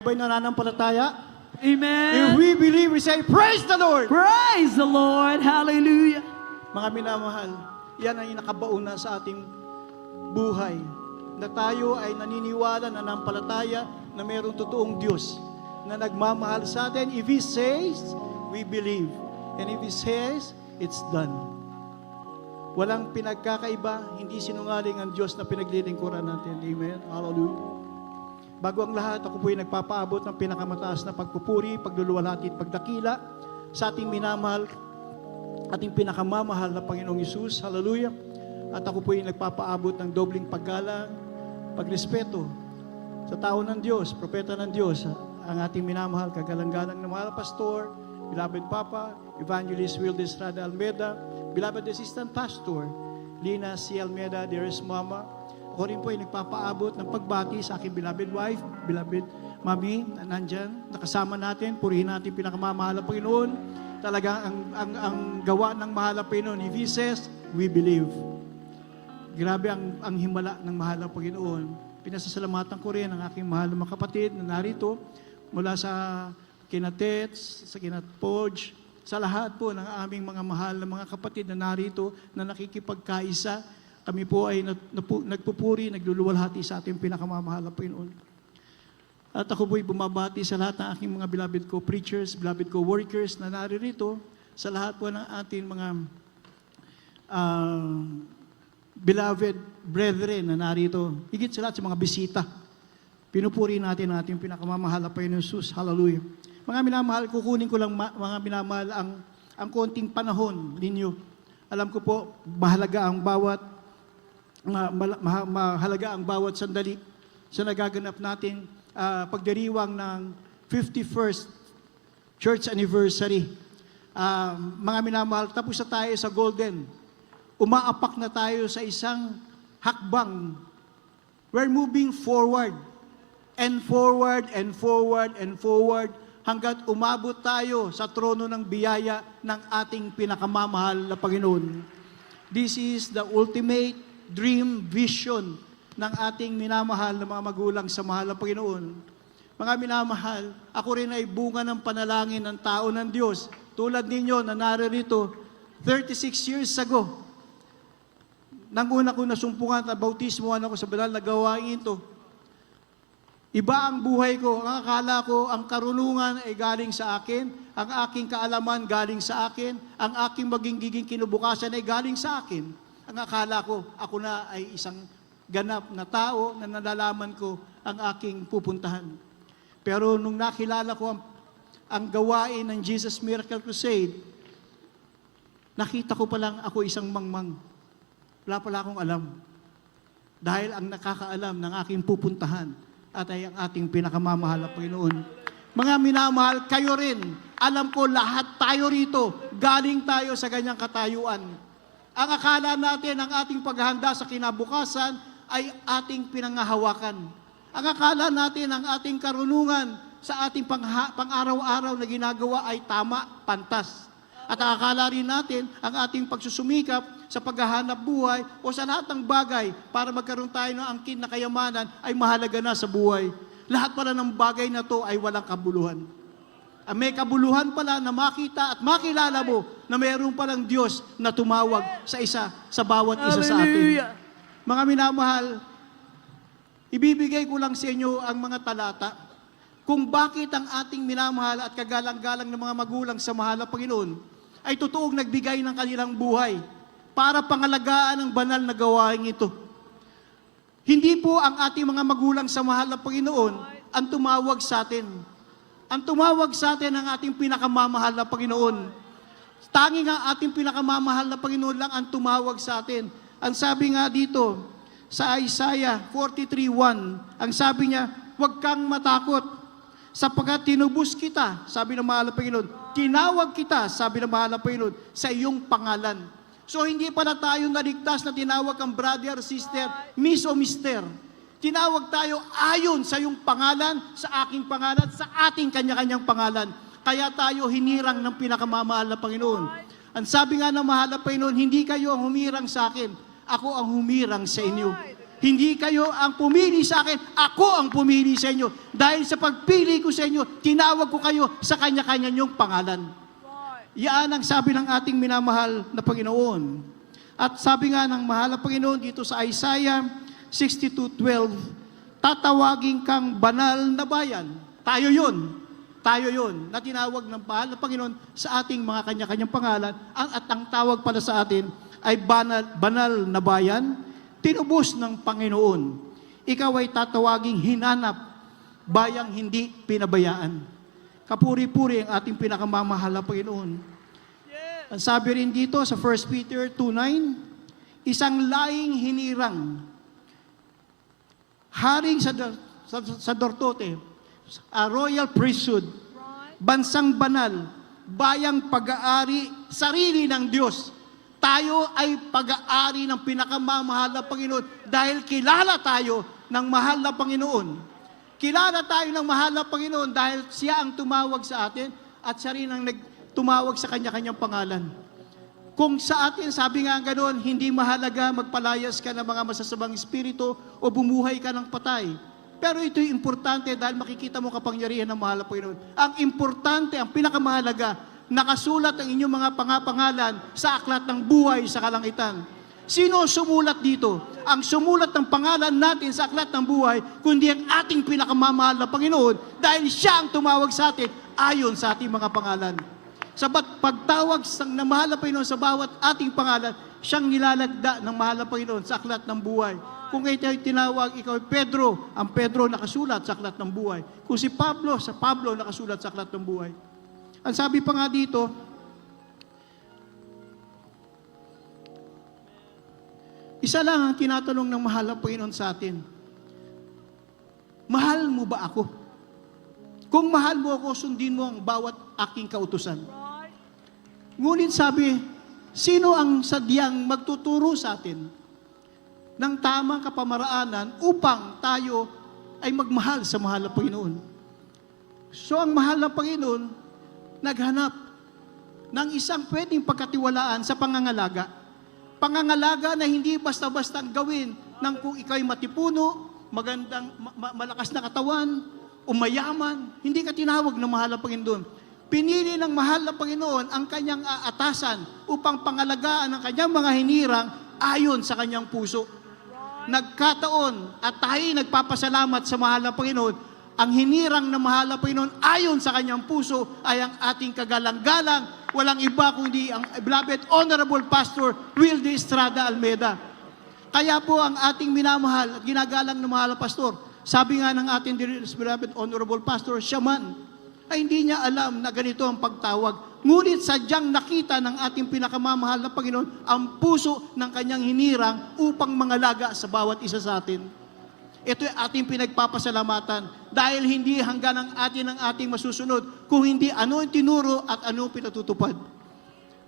Ba'y nananampalataya? Amen. If we believe, we say, praise the Lord! Praise the Lord. Hallelujah. Mga minamahal, yan ay nakabauna sa ating buhay. Na tayo ay naniniwala, nananampalataya na mayroong totoong Diyos na nagmamahal sa atin. If He says, we believe. And if He says, it's done. Walang pinagkakaiba, hindi sinungaling ang Diyos na pinaglilingkuran natin. Amen. Hallelujah. Bago ang lahat, ako po'y nagpapaabot ng pinakamataas na pagpupuri, pagluluwalhati at pagdakila sa ating minamahal, ating pinakamamahal na Panginoong Hesus. Hallelujah. At ako po'y nagpapaabot ng dobling paggalang, pagrespeto sa tao ng Diyos, propeta ng Diyos, ang ating minamahal, kagalang-galang na mahal pastor, beloved Papa, Evangelist Wildes Rada Almeda, beloved Assistant Pastor, Lina C. Almeda, dearest Mama. Ako rin po ay nagpapaabot ng pagbati sa aking beloved wife, beloved Mami, na nandyan, nakasama natin, purihin natin pinakamamahal na Panginoon. Talaga ang gawa ng mahal na Panginoon. If He says, we believe. Grabe ang himala ng mahal na Panginoon. Pinasasalamatan ko rin ang aking mahal na mga kapatid na narito, mula sa kinatets, sa kinatpodge, sa lahat po ng aming mga mahal na mga kapatid na narito na nakikipagkaisa. Kami po ay nagpupuri, nagluluwalhati sa ating pinakamamahal na Panginoon. At ako po ay bumabati sa lahat ng aking mga beloved co-preachers, beloved co-workers na naririto, sa lahat po ng ating mga beloved brethren na narito. Higit sa lahat sa mga bisita. Pinupuri natin ang ating pinakamamahal na Panginoon Hesus. Hallelujah. Mga minamahal, kukunin ko lang mga minamahal ang konting panahon ninyo. Alam ko po, mahalaga ang bawat sandali sa nagaganap nating pagdiriwang ng 51st Church Anniversary. Mga minamahal, tapos na tayo sa Golden. Umaapak na tayo sa isang hakbang. We're moving forward and forward and forward and forward hanggat umabot tayo sa trono ng biyaya ng ating pinakamamahal na Panginoon. This is the ultimate dream vision ng ating minamahal na mga magulang sa mahal na Panginoon. Mga minamahal, ako rin ay bunga ng panalangin ng tao ng Diyos. Tulad ninyo na naririto 36 years ago. Nang una ko nasumpungan at bautismoan ako sa banal na gawain ito. Iba ang buhay ko. Ang akala ko, ang karunungan ay galing sa akin. Ang aking kaalaman galing sa akin. Ang aking magiging kinubukasan ay galing sa akin. Ang akala ko, ako na ay isang ganap na tao na nalalaman ko ang aking pupuntahan. Pero nung nakilala ko ang gawain ng Jesus Miracle Crusade, nakita ko palang ako isang mangmang. Wala pala akong alam. Dahil ang nakakaalam ng aking pupuntahan at ay ang ating pinakamamahal na Panginoon. Mga minamahal, kayo rin. Alam ko lahat tayo rito. Galing tayo sa ganyang katayuan. Ang akala natin, ang ating paghahanda sa kinabukasan ay ating pinangahawakan. Ang akala natin, ang ating karunungan sa ating pang-araw-araw na ginagawa ay tama, pantas. At ang akala rin natin, ang ating pagsusumikap sa paghahanap buhay o sa lahat ng bagay para magkaroon tayo ng angkin na kayamanan ay mahalaga na sa buhay. Lahat pala ng bagay na to ay walang kabuluhan. May kabuluhan pala na makita at makilala mo na mayroon palang Diyos na tumawag sa bawat isa sa atin. Mga minamahal, ibibigay ko lang sa inyo ang mga talata kung bakit ang ating minamahal at kagalang-galang ng mga magulang sa mahal na Panginoon ay totoong nagbigay ng kanilang buhay para pangalagaan ang banal na gawain ito. Hindi po ang ating mga magulang sa mahal na Panginoon ang tumawag sa atin. Ang tumawag sa atin ang ating pinakamamahal na Panginoon. Tanging ang ating pinakamamahal na Panginoon lang ang tumawag sa atin. Ang sabi nga dito sa Isaiah 43:1, ang sabi niya, huwag kang matakot sapagkat tinubos kita, sabi ng mahal na Panginoon. Tinawag kita, sabi ng mahal na Panginoon, sa iyong pangalan. So hindi pala tayo naligtas na tinawag kang brother, sister, miss o mister. Tinawag tayo ayon sa iyong pangalan, sa aking pangalan, sa ating kanya-kanyang pangalan. Kaya tayo hinirang ng pinakamamahal na Panginoon. Ang sabi nga ng mahal na Panginoon, hindi kayo ang humirang sa akin, ako ang humirang sa inyo. Hindi kayo ang pumili sa akin, ako ang pumili sa inyo. Dahil sa pagpili ko sa inyo, tinawag ko kayo sa kanya-kanya niyong pangalan. Yan ang sabi ng ating minamahal na Panginoon. At sabi nga ng mahal na Panginoon dito sa Isaiah 62:12, tatawagin kang banal na bayan. Tayo yun. Tayo yun na tinawag ng mahal na Panginoon sa ating mga kanya-kanyang pangalan. At ang tawag pala sa atin ay banal na bayan, tinubos ng Panginoon. Ikaw ay tatawaging hinanap, bayang hindi pinabayaan. Kapuri-puri ang ating pinakamamahal na Panginoon. Ang sabi rin dito sa 1 Peter 2:9, isang laing hinirang, haring sa dortote, a royal priesthood, bansang banal, bayang pag-aari, sarili ng Diyos. Tayo ay pag-aari ng pinakamamahal na Panginoon dahil kilala tayo ng mahal na Panginoon. Kilala tayo ng mahal na Panginoon dahil siya ang tumawag sa atin at siya rin ang tumawag sa kanya-kanyang pangalan. Kung sa atin, sabi nga ganoon, hindi mahalaga magpalayas ka ng mga masasamang espiritu o bumuhay ka ng patay. Pero ito'y importante dahil makikita mo kapangyarihan ng mahal na Panginoon. Ang importante, ang pinakamahalaga, nakasulat ang inyong mga pangapangalan sa aklat ng buhay sa kalangitan. Sino sumulat dito? Ang sumulat ng pangalan natin sa aklat ng buhay, kundi ang ating pinakamamahal na Panginoon dahil siya ang tumawag sa atin ayon sa ating mga pangalan. Sa pagtawag ng mahal na Panginoon sa bawat ating pangalan, siyang nilalagda ng mahal na Panginoon sa aklat ng buhay. Kung ito ay tinawag, ikaw ay Pedro, ang Pedro nakasulat sa aklat ng buhay. Kung si Pablo, sa Pablo nakasulat sa aklat ng buhay. Ang sabi pa nga dito, isa lang ang tinatanong ng mahal na Panginoon sa atin. Mahal mo ba ako? Kung mahal mo ako, sundin mo ang bawat aking kautusan. Ngunit sabi, sino ang sadyang magtuturo sa atin ng tamang kapamaraanan upang tayo ay magmahal sa mahal na Panginoon? So ang mahal na Panginoon, naghanap ng isang pwedeng pagkatiwalaan sa pangangalaga. Pangangalaga na hindi basta-basta gawin ng kung ikaw'y matipuno, magandang, malakas na katawan, o mayaman. Hindi ka tinawag ng mahal na Panginoon. Pinili ng mahal na Panginoon ang kanyang aatasan upang pangalagaan ang kanyang mga hinirang ayon sa kanyang puso. Nagkataon at tayo nagpapasalamat sa mahal na Panginoon. Ang hinirang na mahal na Panginoon ayon sa kanyang puso ay ang ating kagalang-galang, walang iba kundi ang beloved Honorable Pastor Wilde Estrada Almeida. Kaya po ang ating minamahal at ginagalang na mahal na pastor, sabi nga ng ating beloved Honorable Pastor, siya man ay hindi niya alam na ganito ang pagtawag. Ngunit sadyang nakita ng ating pinakamamahal na Panginoon ang puso ng kanyang hinirang upang mangalaga sa bawat isa sa atin. Ito ay ating pinagpapasalamatan dahil hindi hanggan ang ating masusunod kung hindi ano ang tinuro at ano ang pinatutupad.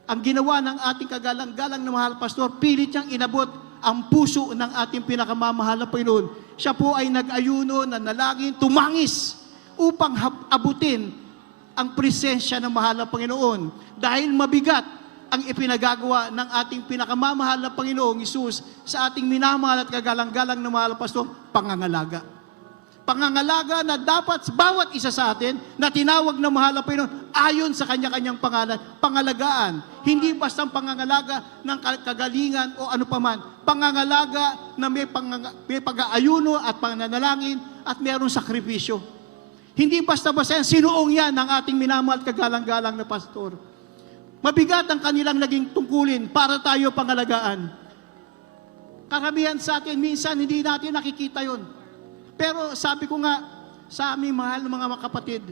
Ang ginawa ng ating kagalang-galang na mahal pastor, pilit niyang inabot ang puso ng ating pinakamamahal na Panginoon. Siya po ay nag-ayuno, nanalangin, tumangis upang abutin ang presensya ng mahal na Panginoon. Dahil mabigat ang ipinagagawa ng ating pinakamamahal na Panginoong Hesus sa ating minamahal at kagalang-galang na mahal pastor, pangangalaga. Pangangalaga na dapat sa bawat isa sa atin na tinawag na mahal na Panginoon ayon sa kanya-kanyang pangalan, pangalagaan. Hindi basta pangangalaga ng kagalingan o ano paman. Pangangalaga na may pag-aayuno at pananalangin at mayroong sakripisyo. Hindi basta-basta yan, sinuong yan ng ating minamahal at kagalang-galang na pastor. Mabigat ang kanilang naging tungkulin para tayo pangalagaan. Karamihan sa atin, minsan hindi natin nakikita yon. Pero sabi ko nga sa aming mahal na mga kapatid,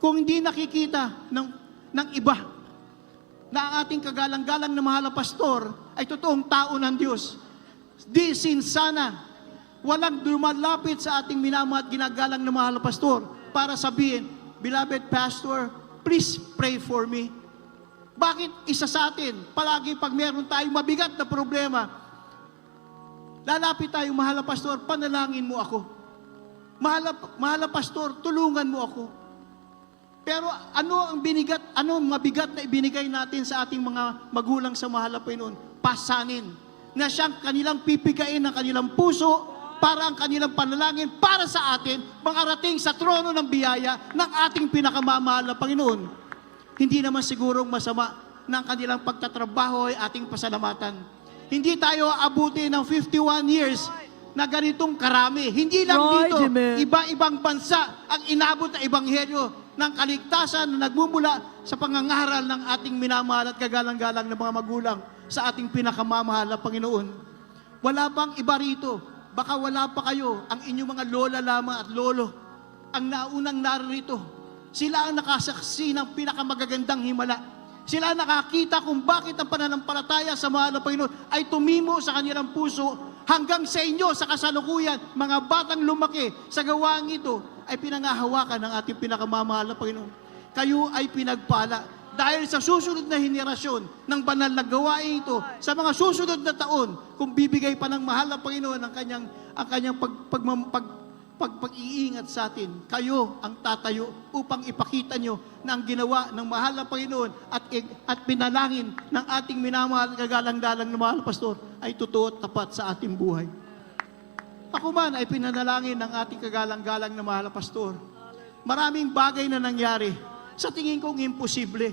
kung hindi nakikita ng iba na ang ating kagalang-galang na mahal na pastor ay totoong tao ng Diyos, di sana walang dumalapit sa ating minamahal at ginagalang na mahal na pastor para sabihin, beloved pastor, please pray for me. Bakit isa sa atin, palagi pag meron tayong mabigat na problema, lalapit tayong, mahal na pastor, panalangin mo ako. Mahal na pastor, tulungan mo ako. Pero ano ang mabigat na ibinigay natin sa ating mga magulang sa mahal na Panginoon? Pasanin. Na siyang kanilang pipigain ng kanilang puso para ang kanilang panalangin para sa atin makarating sa trono ng biyaya ng ating pinakamamahal na Panginoon. Hindi naman sigurong masama na ang kanilang pagtatrabaho ay ating pasalamatan. Hindi tayo abuti ng 51 years na ganitong karami. Hindi lang Right, dito, amen. iba-ibang bansa ang inabot na ebanghelyo ng kaligtasan na nagmumula sa pangangaral ng ating minamahal at kagalang-galang na mga magulang sa ating pinakamamahal na Panginoon. Wala bang iba rito? Baka wala pa kayo, ang inyong mga lola lamang at lolo, ang naunang narito. Sila ang nakasaksi ng pinakamagagandang himala. Sila ang nakakita kung bakit ang pananampalataya sa mahal na Panginoon ay tumimo sa kanilang puso hanggang sa inyo sa kasalukuyan, mga batang lumaki sa gawaang ito ay pinangahawakan ng ating pinakamamahal na Panginoon. Kayo ay pinagpala dahil sa susunod na henerasyon ng banal na gawain ito, sa mga susunod na taon, kung bibigay pa ng mahal na Panginoon ang kanyang pag-iingat sa atin, kayo ang tatayo upang ipakita nyo na ang ginawa ng mahal na Panginoon at pinalangin ng ating minamahal at kagalang-galang na mahal na pastor ay totoo at tapat sa ating buhay. Ako man ay pinanalangin ng ating kagalang-galang na mahal na pastor. Maraming bagay na nangyari. Sa tingin kong imposible.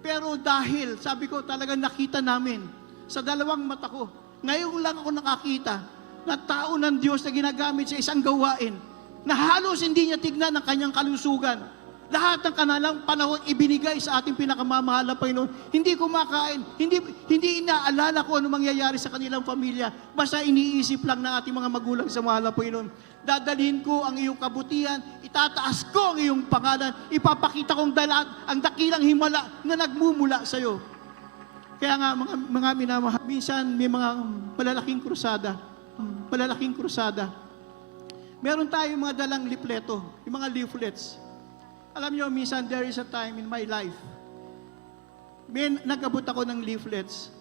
Pero dahil, sabi ko talagang nakita namin sa dalawang mata ko, ngayon lang ako nakakita na tao ng Diyos na ginagamit sa isang gawain na halos hindi niya tignan ang kanyang kalusugan. Lahat ng kanalang panahon ibinigay sa ating pinakamamahal na Panginoon. Hindi kumakain, hindi inaalala kung ano mangyayari sa kanilang pamilya. Basta iniisip lang ng ating mga magulang sa mahal na Panginoon. Dadalhin ko ang iyong kabutihan, itataas ko ang iyong pangalan, ipapakita kong ang dakilang himala na nagmumula sa iyo. Kaya nga mga minamahal, minsan may mga malalaking krusada. Meron tayong mga dalang lipleto, yung mga leaflets. Alam nyo, minsan there is a time in my life, nag-abot ako ng leaflets.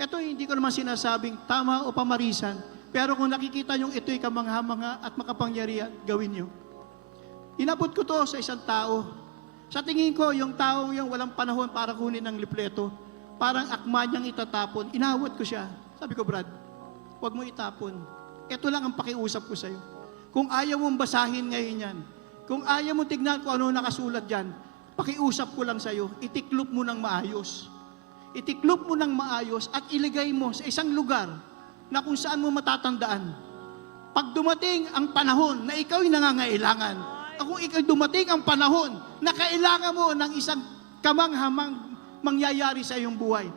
Ito hindi ko naman sinasabing tama o pamarisan, pero kung nakikita nyo ito'y kamangha-mangha at makapangyarihan, gawin nyo. Inabot ko to sa isang tao. Sa tingin ko, yung taong yung walang panahon para kunin ng lipleto, parang akma niyang itatapon. Inawat ko siya. Sabi ko, Brad, huwag mo itapon. Ito lang ang pakiusap ko sa'yo. Kung ayaw mong basahin ngayon yan, kung ayaw mong tignan kung ano nakasulat dyan, pakiusap ko lang sa'yo, itiklop mo ng maayos. Itiklop mo ng maayos at iligay mo sa isang lugar na kung saan mo matatandaan. Pag dumating ang panahon na ikaw'y nangangailangan, kung ikaw'y dumating ang panahon na kailangan mo ng isang kamanghamang mangyayari sa iyong buhay,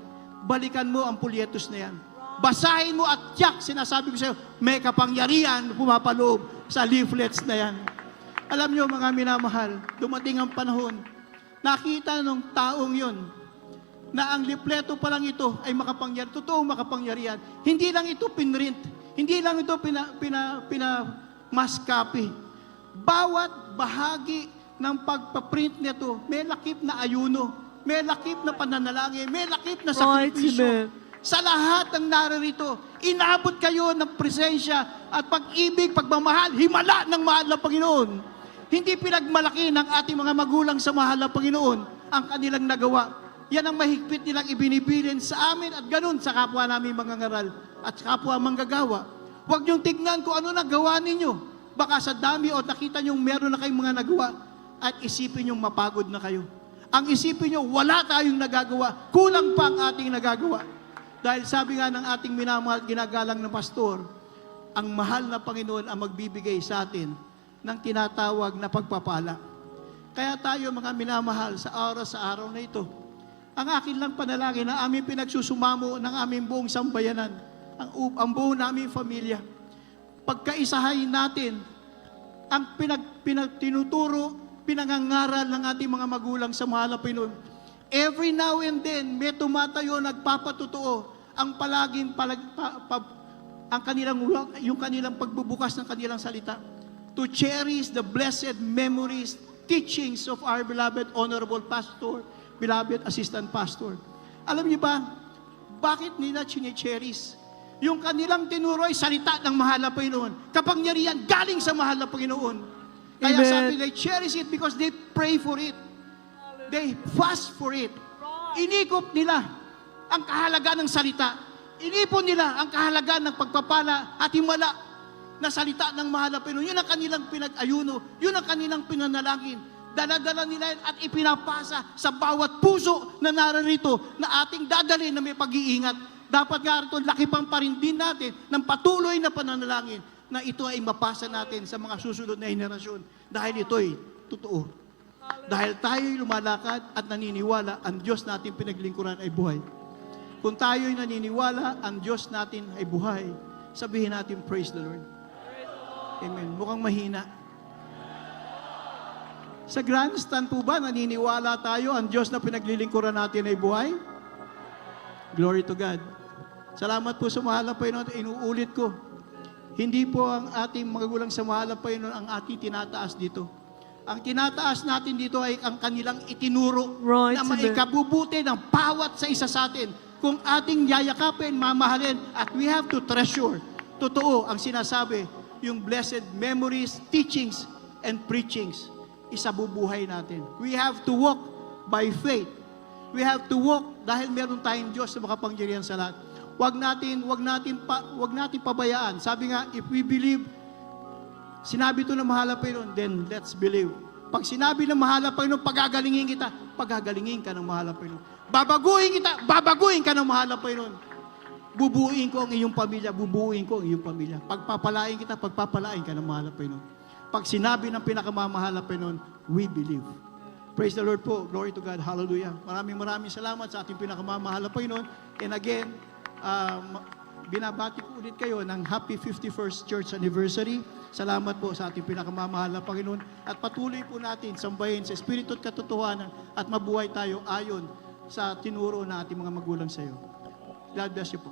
balikan mo ang pulyetos na yan. Basahin mo at tiyak, sinasabi ko sa iyo, may kapangyarihan pumapaloob sa leaflets na yan. Alam nyo mga minamahal, dumating ang panahon, nakita ng taong yon na ang lipleto pa lang ito ay makapangyarihan, totoong makapangyarihan. Hindi lang ito pinrint, hindi lang ito mass copy. Bawat bahagi ng pagpaprint nito, may lakip na ayuno, may lakip na pananalangin, may lakip na sakripisyo. Sa lahat ng naririto, inabot kayo ng presensya at pag-ibig, pagmamahal, himala ng mahal na Panginoon. Hindi pinagmalaki ng ating mga magulang sa mahal na Panginoon ang kanilang nagawa. Yan ang mahigpit nilang ibinibilin sa amin at ganun sa kapwa namin mga ngaral at sa kapwa manggagawa. Huwag niyong tignan kung ano nagawa ninyo. Baka sa dami o nakita niyong meron na kayong mga nagawa at isipin niyong mapagod na kayo. Ang isipin niyo, wala tayong nagagawa. Kulang pa ang ating nagagawa. Dahil sabi nga ng ating minamahal at ginagalang na pastor, ang mahal na Panginoon ang magbibigay sa atin ng tinatawag na pagpapala. Kaya tayo mga minamahal sa araw na ito, ang akin lang panalangin na aming pinagsusumamo ng aming buong sambayanan, ang buong naming pamilya. Pagkaisahin natin ang tinuturo, pinangangaral ng ating mga magulang sa mahal na Panginoon. Every now and then, may tumatayo, nagpapatotoo ang palaging yung kanilang pagbubukas ng kanilang salita to cherish the blessed memories, teachings of our beloved honorable pastor, beloved assistant pastor. Alam niyo ba, bakit nila chine-cherish? Yung kanilang tinuro ay salita ng mahal na Panginoon. Kapangyarihan galing sa mahal na Panginoon. Kaya Amen. sabi, they cherish it because they pray for it. They fast for it. Inikop nila ang kahalagaan ng salita. Inipon nila ang kahalagaan ng pagpapala at himala. na salita ng mahal na Panginoon. Yun ang kanilang pinag-ayuno. Yun ang kanilang pinanalangin. Dala-dala nila yan at ipinapasa sa bawat puso na nararito na ating dadalhin na may pag-iingat. Dapat nga rito, laki pang parin din natin ng patuloy na pananalangin na ito ay mapasa natin sa mga susunod na henerasyon. Dahil ito'y totoo. Dahil tayo'y lumalakad at naniniwala, ang Diyos natin pinaglingkuran ay buhay. Kung tayo'y naniniwala, ang Diyos natin ay buhay, sabihin natin, praise the Lord. Amen. Mukhang mahina. Sa grandstand po ba, naniniwala tayo, ang Diyos na pinaglilingkuran natin ay buhay? Glory to God. Salamat po sa mahal na Panginoon. Inuulit ko, hindi po ang ating mga gulang sa mahal na Panginoon ang ating tinataas dito. Ang tinataas natin dito ay ang kanilang itinuro Right, na amen. maikabubuti ng bawat sa isa sa atin. Kung ating yayakapin, mamahalin, at we have to treasure. Totoo ang sinasabi, yung blessed memories, teachings, and preachings. Isabubuhay natin. We have to walk by faith. We have to walk dahil meron tayong Diyos na makapangyarihan sa lahat. Wag natin pabayaan. Sabi nga, if we believe, sinabi ito ng mahal na Panginoon, then let's believe. Pag sinabi ng mahal na Panginoon, pagagalingin kita, pagagalingin ka ng mahal na Panginoon. Babaguhin kita, babaguhin ka ng mahal na Panginoon. Bubuuin ko ang iyong pamilya, bubuuin ko ang iyong pamilya. Pagpapalain kita, pagpapalain ka ng mahal na Panginoon. Pag sinabi ng pinakamamahal na Panginoon, we believe. Praise the Lord po. Glory to God. Hallelujah. Maraming salamat sa ating pinakamamahal na Panginoon. And again, binabati ko ulit kayo ng Happy 51st Church Anniversary. Salamat po sa ating pinakamamahal na Panginoon. At patuloy po natin sambahin sa Espiritu at katotohanan at mabuhay tayo ayon sa tinuro na ating mga magulang sa iyo. God bless you po.